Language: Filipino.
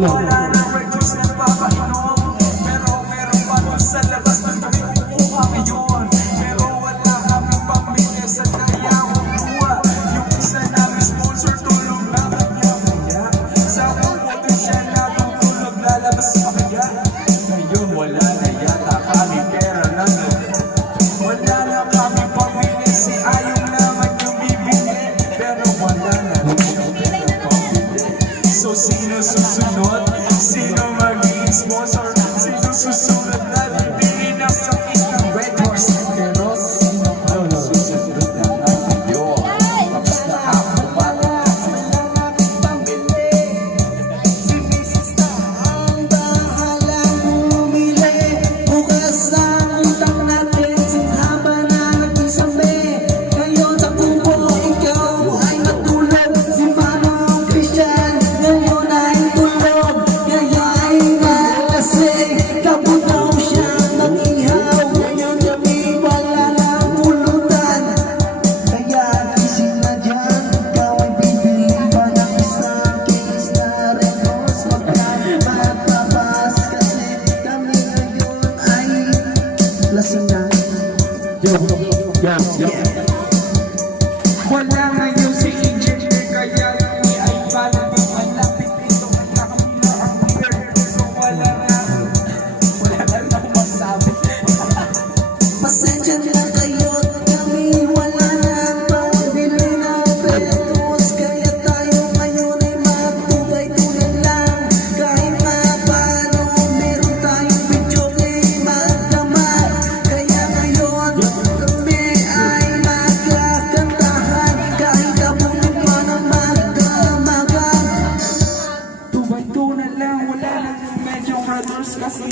Wala na records na papainom, pero meron pa doon sa labas na kami kukuha ngayon. Pero wala kami pamilya sa kaya kukuha. Yung isa namin sponsor, tulog na kanya. Sa puto siya natutulog, lalabas pa kaya. Ngayon wala na yata kami pera lang. Wala na kami pamilya, si Ayong naman yung bibili. Pero wala na rin siyang pera pamilya. So sino susunod? Sino magiging sponsor? Sino susunod na bibili ng sakit ng Red Horse? Pero sino ang susunod na natin yun? Tapos na ako kasi wala na akong pambili. Si Mrs. na ang bahala bumili. Bukas ang utang natin, sinhaba na nag-isambi. Ngayon sa pupo, ikaw ay matulog. Si Manong Christian ngayon ay tulog. Kaya ay nalasing, kabutaw siya mag-ihaw. Ngayon kami wala ng pulutan. Kaya gising na dyan, ikaw ay bibili pa ng isang case na Red Horse. Wag ka magpapas kasi kami ngayon ay lasing na. Wala ngayon si engineer, kaya kami ay baladi. Malapit ito na kami na ang beer. So wala na akong masabi. Pasensya na kayo, kami wala na pambili ng Red Horse. Kaya tayo ngayon ay magtubay-tubay lang. Kahit na paano meron tayong video game magdamag. Kaya ngayon kami ay magkakantahan. Kahit abutin pa ng magdamagan. Tubay-tubay lang, wala na yung medyo brothers kasi